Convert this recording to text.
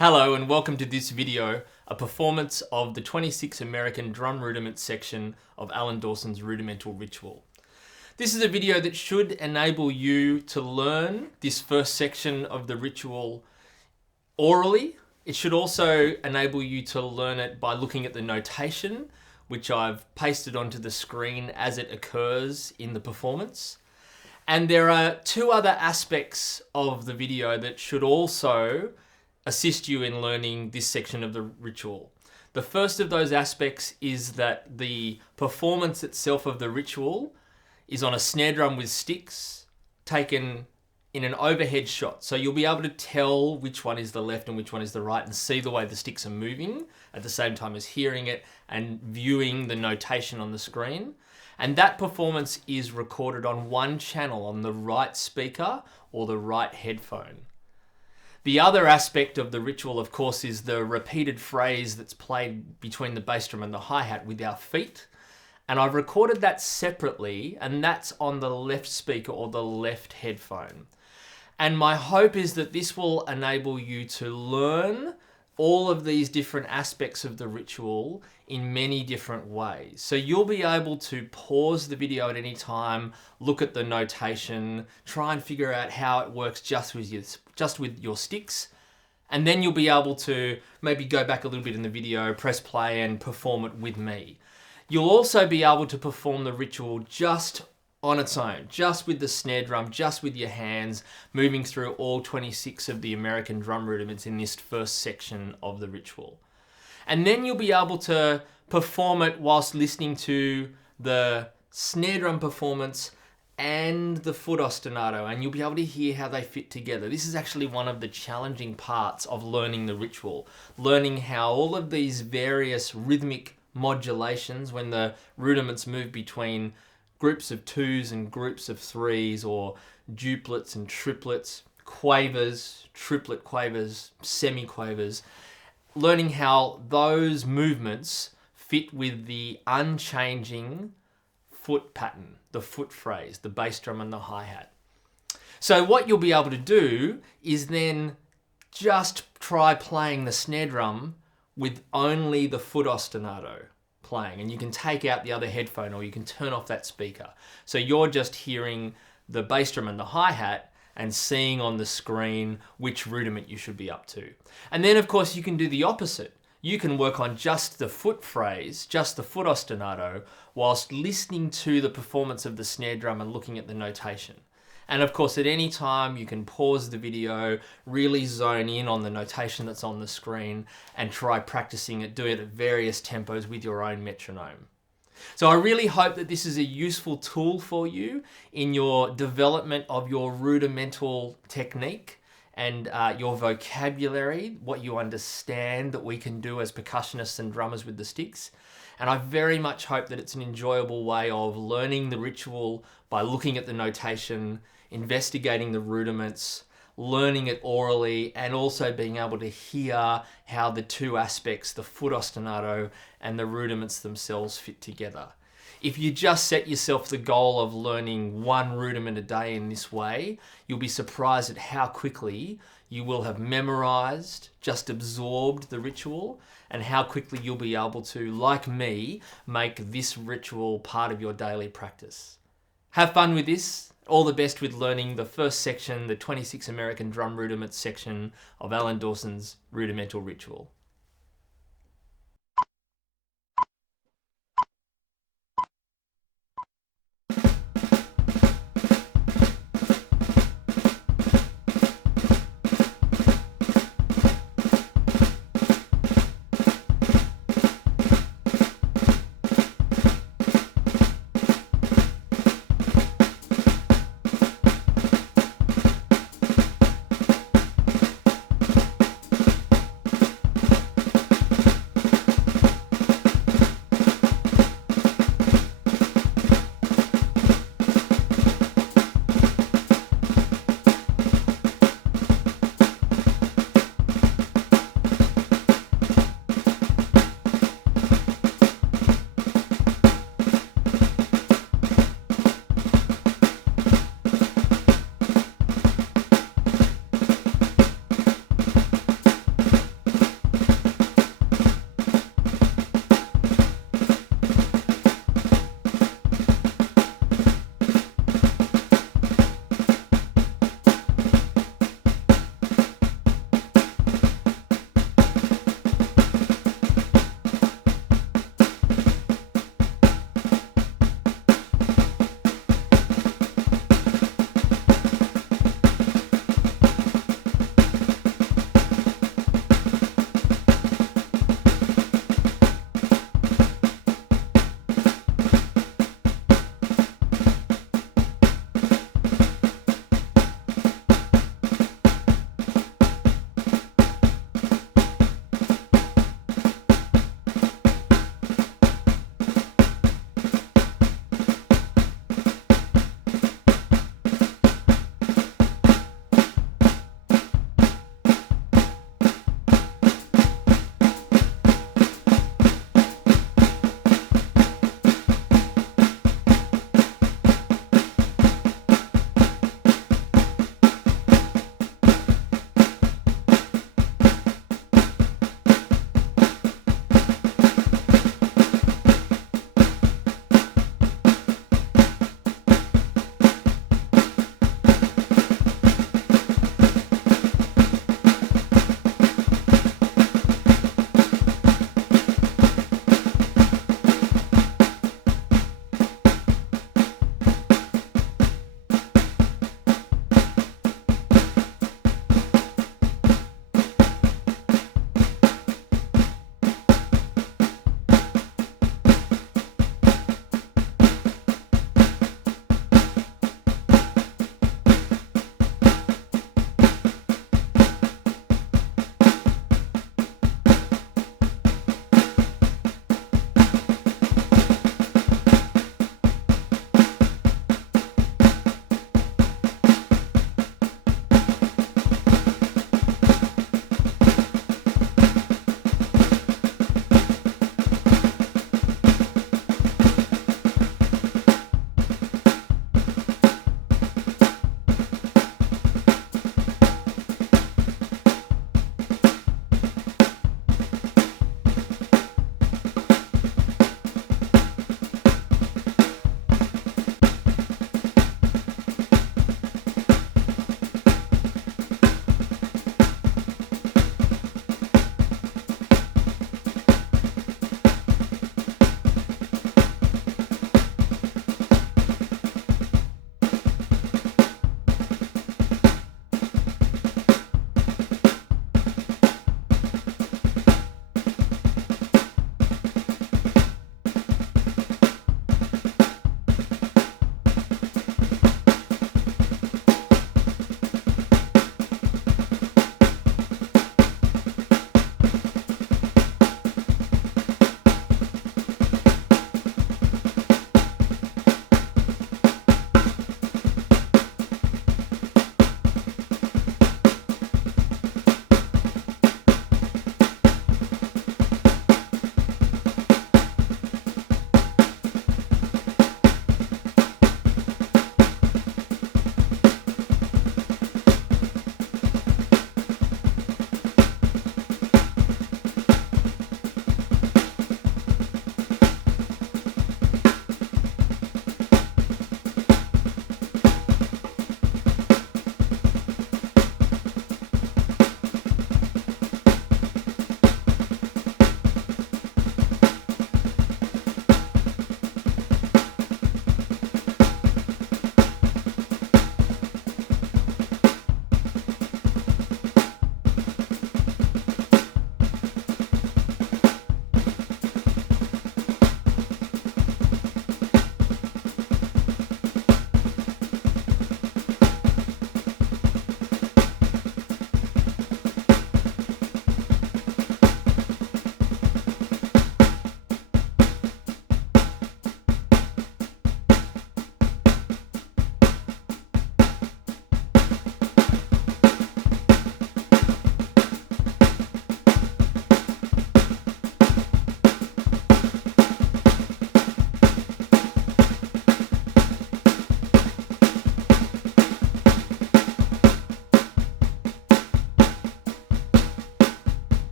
Hello and welcome to this video, a performance of the 26 American Drum Rudiments section of Alan Dawson's Rudimental Ritual. This is a video that should enable you to learn this first section of the ritual orally. It should also enable you to learn it by looking at the notation, which I've pasted onto the screen as it occurs in the performance. And there are two other aspects of the video that should also assist you in learning this section of the ritual. The first of those aspects is that the performance itself of the ritual is on a snare drum with sticks taken in an overhead shot. So you'll be able to tell which one is the left and which one is the right and see the way the sticks are moving at the same time as hearing it and viewing the notation on the screen. And that performance is recorded on one channel on the right speaker or the right headphone. The other aspect of the ritual, of course, is the repeated phrase that's played between the bass drum and the hi-hat with our feet. And I've recorded that separately, and that's on the left speaker or the left headphone. And my hope is that this will enable you to learn all of these different aspects of the ritual in many different ways. So you'll be able to pause the video at any time, look at the notation, try and figure out how it works just with your sticks, and then you'll be able to maybe go back a little bit in the video, press play and perform it with me. You'll also be able to perform the ritual just on its own, just with the snare drum, just with your hands, moving through all 26 of the American drum rudiments in this first section of the ritual. And then you'll be able to perform it whilst listening to the snare drum performance and the foot ostinato, and you'll be able to hear how they fit together. This is actually one of the challenging parts of learning the ritual, learning how all of these various rhythmic modulations, when the rudiments move between groups of twos and groups of threes, or duplets and triplets, quavers, triplet quavers, semi-quavers, learning how those movements fit with the unchanging foot pattern, the foot phrase, the bass drum and the hi-hat. So what you'll be able to do is then just try playing the snare drum with only the foot ostinato playing, and you can take out the other headphone or you can turn off that speaker. So you're just hearing the bass drum and the hi-hat and seeing on the screen which rudiment you should be up to. And then of course you can do the opposite. You can work on just the foot phrase, just the foot ostinato, whilst listening to the performance of the snare drum and looking at the notation. And of course, at any time, you can pause the video, really zone in on the notation that's on the screen, and try practicing it, do it at various tempos with your own metronome. So I really hope that this is a useful tool for you in your development of your rudimental technique and your vocabulary, what you understand that we can do as percussionists and drummers with the sticks. And I very much hope that it's an enjoyable way of learning the ritual by looking at the notation, investigating the rudiments, learning it orally, and also being able to hear how the two aspects, the foot ostinato and the rudiments themselves, fit together. If you just set yourself the goal of learning one rudiment a day in this way, you'll be surprised at how quickly you will have memorized, just absorbed the ritual, and how quickly you'll be able to, like me, make this ritual part of your daily practice. Have fun with this. All the best with learning the first section, the 26 American Drum Rudiments section of Alan Dawson's Rudimental Ritual.